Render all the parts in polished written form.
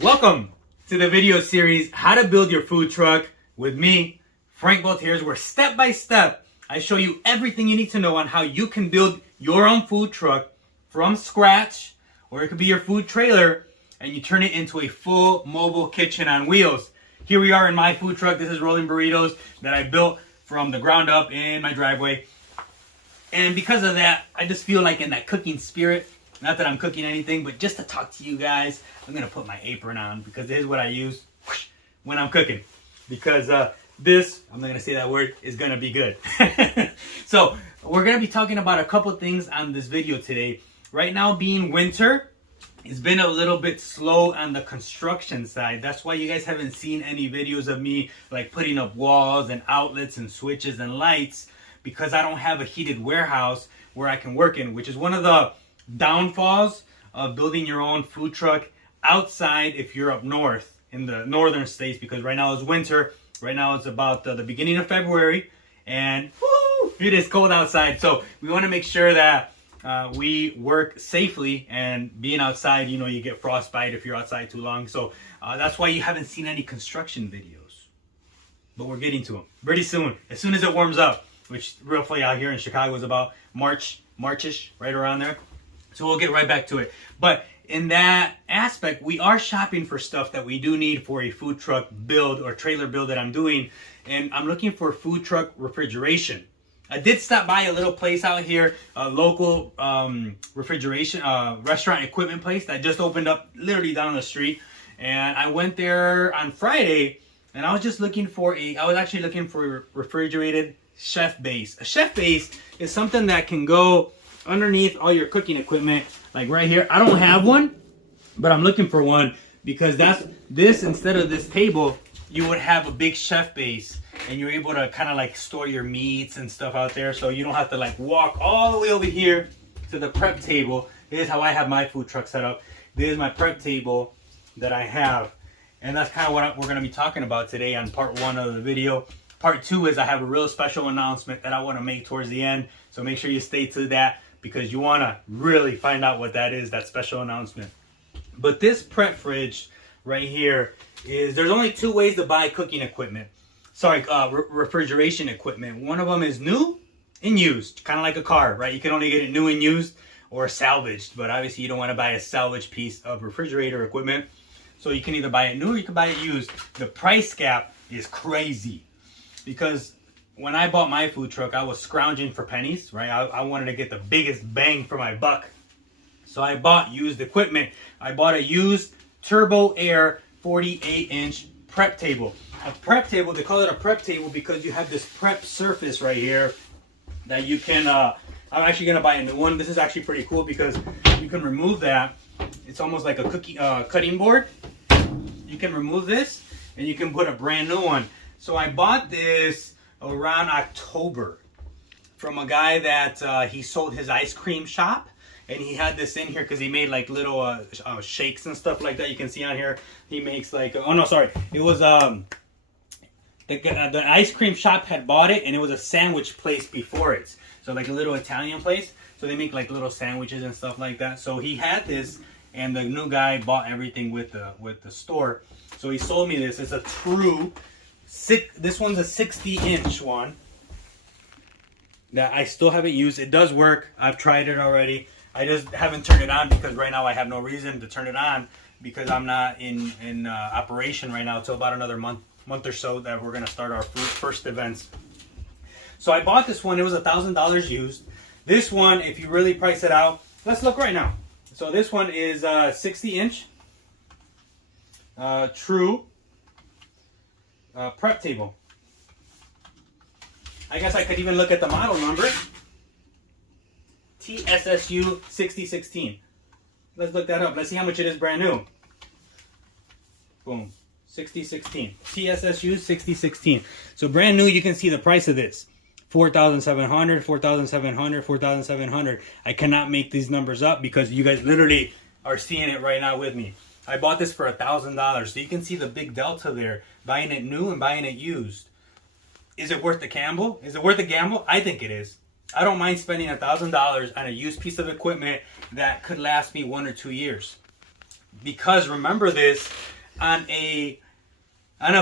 Welcome to the video series, How to Build Your Food Truck with me, Frank Voltaires, where step by step, I show you everything you need to know on how you can build your own food truck from scratch, or it could be your food trailer, and you turn it into a full mobile kitchen on wheels. Here we are in my food truck. This is Rolling Burritos that I built from the ground up in my driveway. And because of that, I just feel like in that cooking spirit. Not that I'm cooking anything, but just to talk to you guys, I'm going to put my apron on because this is what I use when I'm cooking. Because this, I'm not going to say that word, is going to be good. So we're going to be talking about a couple things on this video today. Right now being winter, it's been a little bit slow on the construction side. That's why you guys haven't seen any videos of me like putting up walls and outlets and switches and lights, because I don't have a heated warehouse where I can work in, which is one of the downfalls of building your own food truck outside if you're up north in the northern states, because right now it's winter. Right now it's about the beginning of February, and woo, it is cold outside. So we want to make sure that we work safely, and being outside, you know, you get frostbite if you're outside too long. So that's why you haven't seen any construction videos, but we're getting to them pretty soon, as soon as it warms up, which roughly out here in Chicago is about Marchish, right around there. So we'll get right back to it. But in that aspect, we are shopping for stuff that we do need for a food truck build or trailer build that I'm doing. And I'm looking for food truck refrigeration. I did stop by a little place out here, a local refrigeration restaurant equipment place that just opened up literally down the street. And I went there on Friday, and I was just looking for I was actually looking for a refrigerated chef base. A chef base is something that can go underneath all your cooking equipment, like right here. I don't have one, but I'm looking for one, because this instead of this table, you would have a big chef base, and you're able to kind of like store your meats and stuff out there, so you don't have to like walk all the way over here to the prep table. This is how I have my food truck set up. This is my prep table that I have, and that's kind of what we're going to be talking about today on part one of the video. Part two is I have a real special announcement that I want to make towards the end, so make sure you stay to that, because you want to really find out what that is, that special announcement. But this prep fridge right here there's only two ways to buy cooking equipment. Sorry, refrigeration equipment. One of them is new and used, kind of like a car, right? You can only get it new and used or salvaged, but obviously you don't want to buy a salvaged piece of refrigerator equipment. So you can either buy it new or you can buy it used. The price gap is crazy, because when I bought my food truck, I was scrounging for pennies, right? I wanted to get the biggest bang for my buck. So I bought used equipment. I bought a used Turbo Air 48-inch prep table. A prep table, they call it a prep table because you have this prep surface right here that you can, I'm actually going to buy a new one. This is actually pretty cool because you can remove that. It's almost like a cookie cutting board. You can remove this and you can put a brand new one. So I bought this around October from a guy that he sold his ice cream shop, and he had this in here because he made like little shakes and stuff like that. You can see on here he makes like oh no, sorry, it was the ice cream shop had bought it, and it was a sandwich place before it, so like a little Italian place, so they make like little sandwiches and stuff like that. So he had this, and the new guy bought everything with the store, so he sold me this. It's a true this one's a 60-inch one that I still haven't used. It does work. I've tried it already. I just haven't turned it on because right now I have no reason to turn it on, because I'm not in operation right now until about another month or so that we're going to start our first events. So I bought this one. It was $1,000 used. This one, if you really price it out, let's look right now. So this one is 60-inch true prep table. I guess I could even look at the model number. TSSU 6016. Let's look that up. Let's see how much it is brand new. Boom. 6016. TSSU 6016. So brand new, you can see the price of this. 4,700, 4,700, 4,700. I cannot make these numbers up because you guys literally are seeing it right now with me. I bought this for $1,000, so you can see the big delta there, buying it new and buying it used. Is it worth the gamble? Is it worth the gamble? I think it is. I don't mind spending $1,000 on a used piece of equipment that could last me 1 or 2 years. because remember this, on a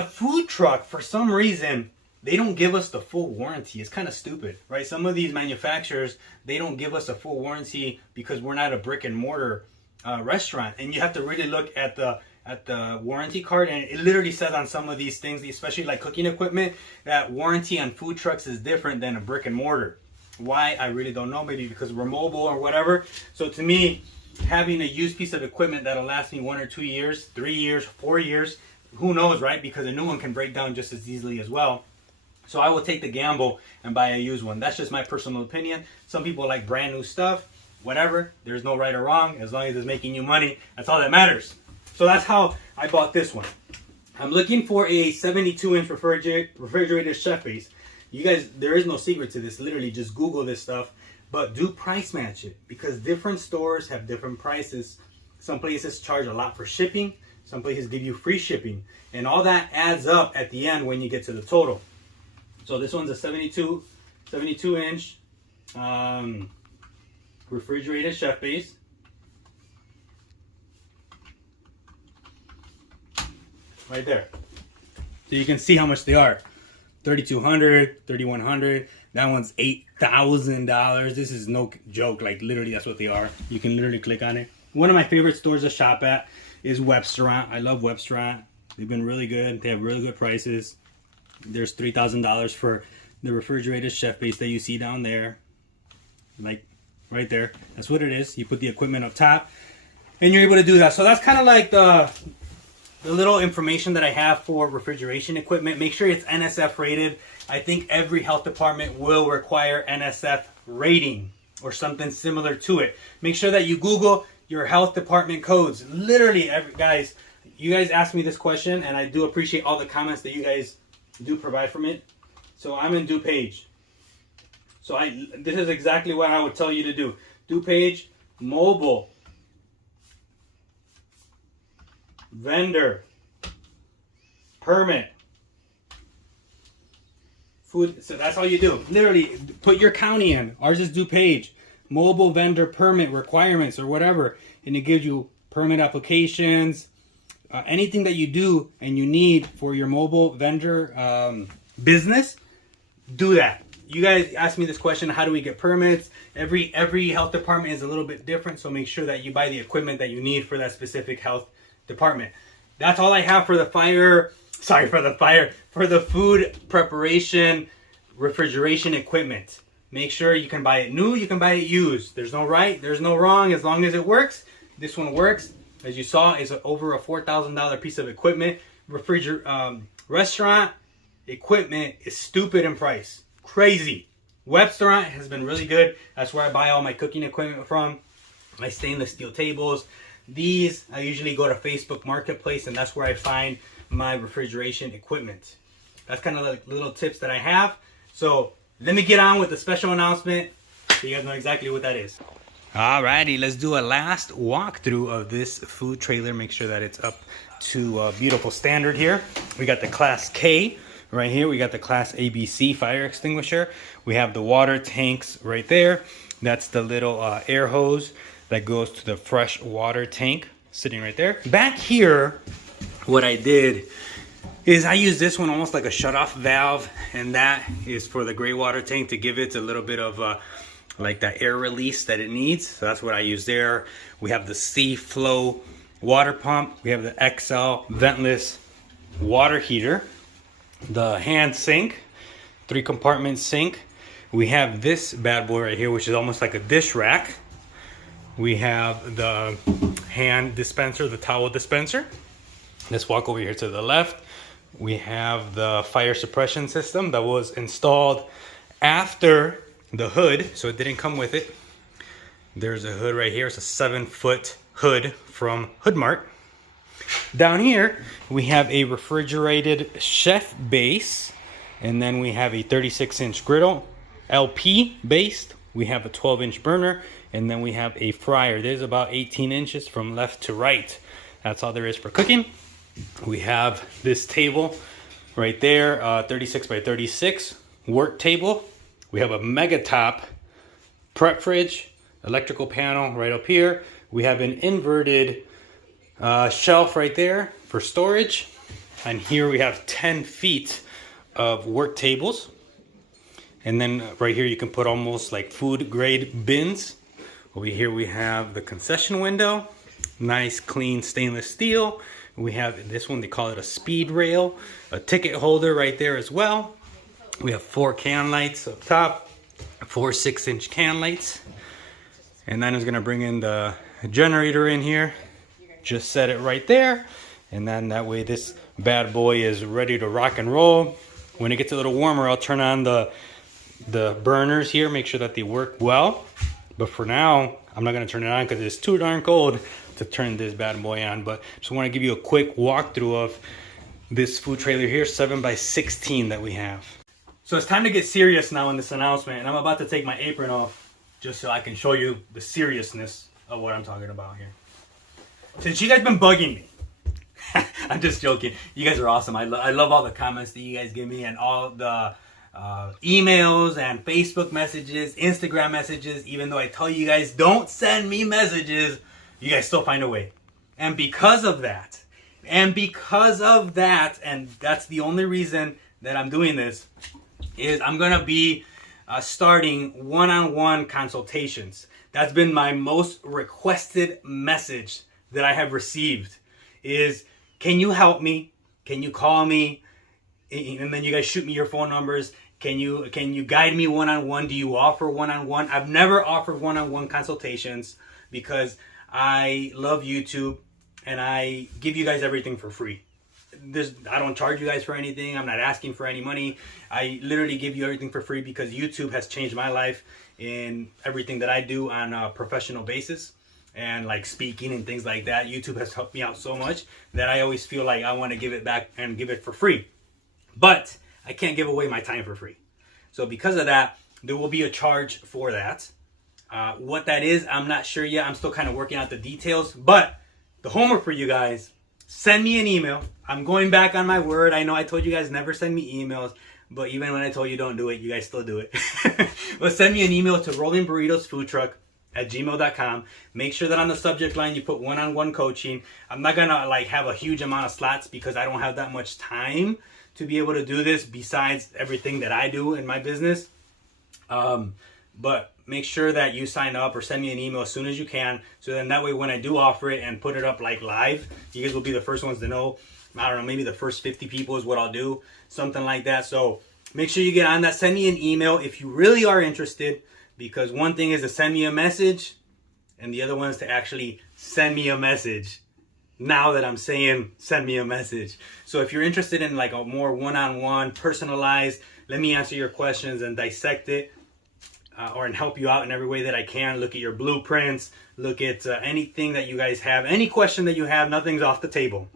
food truck, for some reason, they don't give us the full warranty. It's kind of stupid, right? Some of these manufacturers, they don't give us a full warranty because we're not a brick and mortar restaurant. And you have to really look at the warranty card, and it literally says on some of these things, especially like cooking equipment, that warranty on food trucks is different than a brick and mortar. Why? I really don't know. Maybe because we're mobile or whatever. So to me, having a used piece of equipment that'll last me 1 or 2 years, 3 years, 4 years, who knows, right? Because a new one can break down just as easily as well. So I will take the gamble and buy a used one. That's just my personal opinion. Some people like brand new stuff. Whatever. There's no right or wrong. As long as it's making you money, that's all that matters. So that's how I bought this one. I'm looking for a 72-inch refrigerated chef base. You guys, there is no secret to this. Literally, just Google this stuff. But do price match it, because different stores have different prices. Some places charge a lot for shipping. Some places give you free shipping. And all that adds up at the end when you get to the total. So this one's a 72-inch refrigerated chef base. Right there. So you can see how much they are. $3,200, $3,100. That one's $8,000. This is no joke. Like literally, that's what they are. You can literally click on it. One of my favorite stores to shop at is Webstaurant. I love Webstaurant. They've been really good. They have really good prices. There's $3,000 for the refrigerated chef base that you see down there. Like right there. That's what it is. You put the equipment up top and you're able to do that. So that's kind of like the little information that I have for refrigeration equipment. Make sure it's NSF rated. I think every health department will require NSF rating or something similar to it. Make sure that you Google your health department codes. Literally, you guys asked me this question, and I do appreciate all the comments that you guys do provide from it. So I'm in DuPage. So this is exactly what I would tell you to do. DuPage, mobile, vendor, permit, food. So that's all you do. Literally, put your county in. Ours is DuPage. Mobile vendor permit requirements or whatever. And it gives you permit applications, anything that you do and you need for your mobile vendor business, do that. You guys asked me this question, how do we get permits? Every health department is a little bit different, so make sure that you buy the equipment that you need for that specific health department. That's all I have for the food preparation refrigeration equipment. Make sure you can buy it new, you can buy it used. There's no right, there's no wrong, as long as it works. This one works. As you saw, it's over a $4,000 piece of equipment. Restaurant equipment is stupid in price. Crazy. Webstaurant has been really good. That's where I buy all my cooking equipment from. My stainless steel tables. These, I usually go to Facebook Marketplace, and that's where I find my refrigeration equipment. That's kind of the little tips that I have. So let me get on with the special announcement so you guys know exactly what that is. Alrighty, let's do a last walkthrough of this food trailer. Make sure that it's up to a beautiful standard here. We got the Class K right here. We got the Class ABC fire extinguisher. We have the water tanks right there. That's the little air hose that goes to the fresh water tank sitting right there. Back here, what I did is I use this one almost like a shutoff valve, and that is for the gray water tank to give it a little bit of like that air release that it needs. So that's what I use there. We have the C-Flow water pump. We have the XL ventless water heater, the hand sink, 3-compartment sink. We have this bad boy right here, which is almost like a dish rack. We have the hand dispenser, the towel dispenser. Let's walk over here to the left. We have the fire suppression system that was installed after the hood, so it didn't come with it. There's a hood right here. It's a 7-foot hood from Hoodmart. Down here, we have a refrigerated chef base, and then we have a 36-inch griddle, LP based. We have a 12-inch burner, and then we have a fryer. There's about 18 inches from left to right. That's all there is for cooking. We have this table right there, 36 by 36 work table. We have a mega top prep fridge, electrical panel right up here. We have an inverted shelf right there for storage. And here we have 10 feet of work tables. And then right here you can put almost like food grade bins. Over here we have the concession window. Nice clean stainless steel. We have this one, they call it a speed rail. A ticket holder right there as well. We have 4 can lights up top. 4 6-inch can lights. And then it's gonna bring in the generator in here. Just set it right there. And then that way this bad boy is ready to rock and roll. When it gets a little warmer, I'll turn on the burners here, make sure that they work well. But for now, I'm not gonna turn it on because it's too darn cold to turn this bad boy on. But just wanna give you a quick walkthrough of this food trailer here, 7x16 that we have. So it's time to get serious now in this announcement, and I'm about to take my apron off just so I can show you the seriousness of what I'm talking about here. Since you guys been bugging me, I'm just joking. You guys are awesome. I love all the comments that you guys give me and all the emails and Facebook messages, Instagram messages. Even though I tell you guys don't send me messages, you guys still find a way. And because of that, and that's the only reason that I'm doing this, is I'm gonna be starting one-on-one consultations. That's been my most requested message that I have received is, can you help me? Can you call me? And then you guys shoot me your phone numbers. Can you guide me one-on-one? Do you offer one-on-one? I've never offered one-on-one consultations because I love YouTube and I give you guys everything for free. I don't charge you guys for anything. I'm not asking for any money. I literally give you everything for free because YouTube has changed my life in everything that I do on a professional basis. And like speaking and things like that, YouTube has helped me out so much that I always feel like I want to give it back and give it for free. But I can't give away my time for free. So because of that, there will be a charge for that. What that is, I'm not sure yet. I'm still kind of working out the details. But the homework for you guys, send me an email. I'm going back on my word. I know I told you guys never send me emails. But even when I told you don't do it, you guys still do it. But send me an email to rollingburritosfoodtruck@gmail.com. Make sure that on the subject line you put one-on-one coaching. I'm not gonna like have a huge amount of slots because I don't have that much time to be able to do this besides everything that I do in my business. But make sure that you sign up or send me an email as soon as you can, so then that way when I do offer it and put it up like live, you guys will be the first ones to know. I don't know, maybe the first 50 people is what I'll do, something like that. So make sure you get on that. Send me an email if you really are interested, because one thing is to send me a message and the other one is to actually send me a message. Now that I'm saying send me a message. So if you're interested in like a more one-on-one, personalized, let me answer your questions and dissect it, or and help you out in every way that I can. Look at your blueprints, look at anything that you guys have, any question that you have, nothing's off the table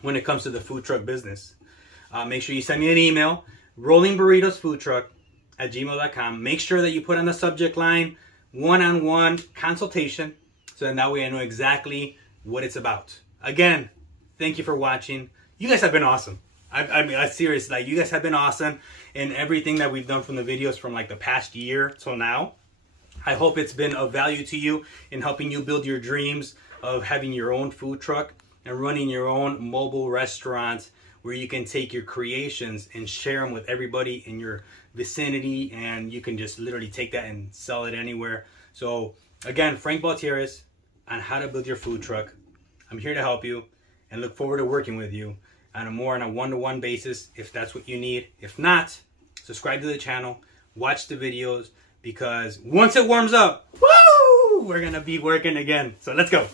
when it comes to the food truck business. Make sure you send me an email, rollingburritosfoodtruck@gmail.com. Make sure that you put on the subject line one-on-one consultation, so then that way I know exactly what it's about. Again, thank you for watching. You guys have been awesome. I mean, seriously, like, you guys have been awesome in everything that we've done from the videos from like the past year till now. I hope it's been of value to you in helping you build your dreams of having your own food truck and running your own mobile restaurant where you can take your creations and share them with everybody in your vicinity, and you can just literally take that and sell it anywhere. So again, Frank Baltieres on how to build your food truck. I'm here to help you and look forward to working with you on a one-to-one basis if that's what you need. If not, subscribe to the channel, watch the videos, because once it warms up, woo, we're gonna be working again. So let's go.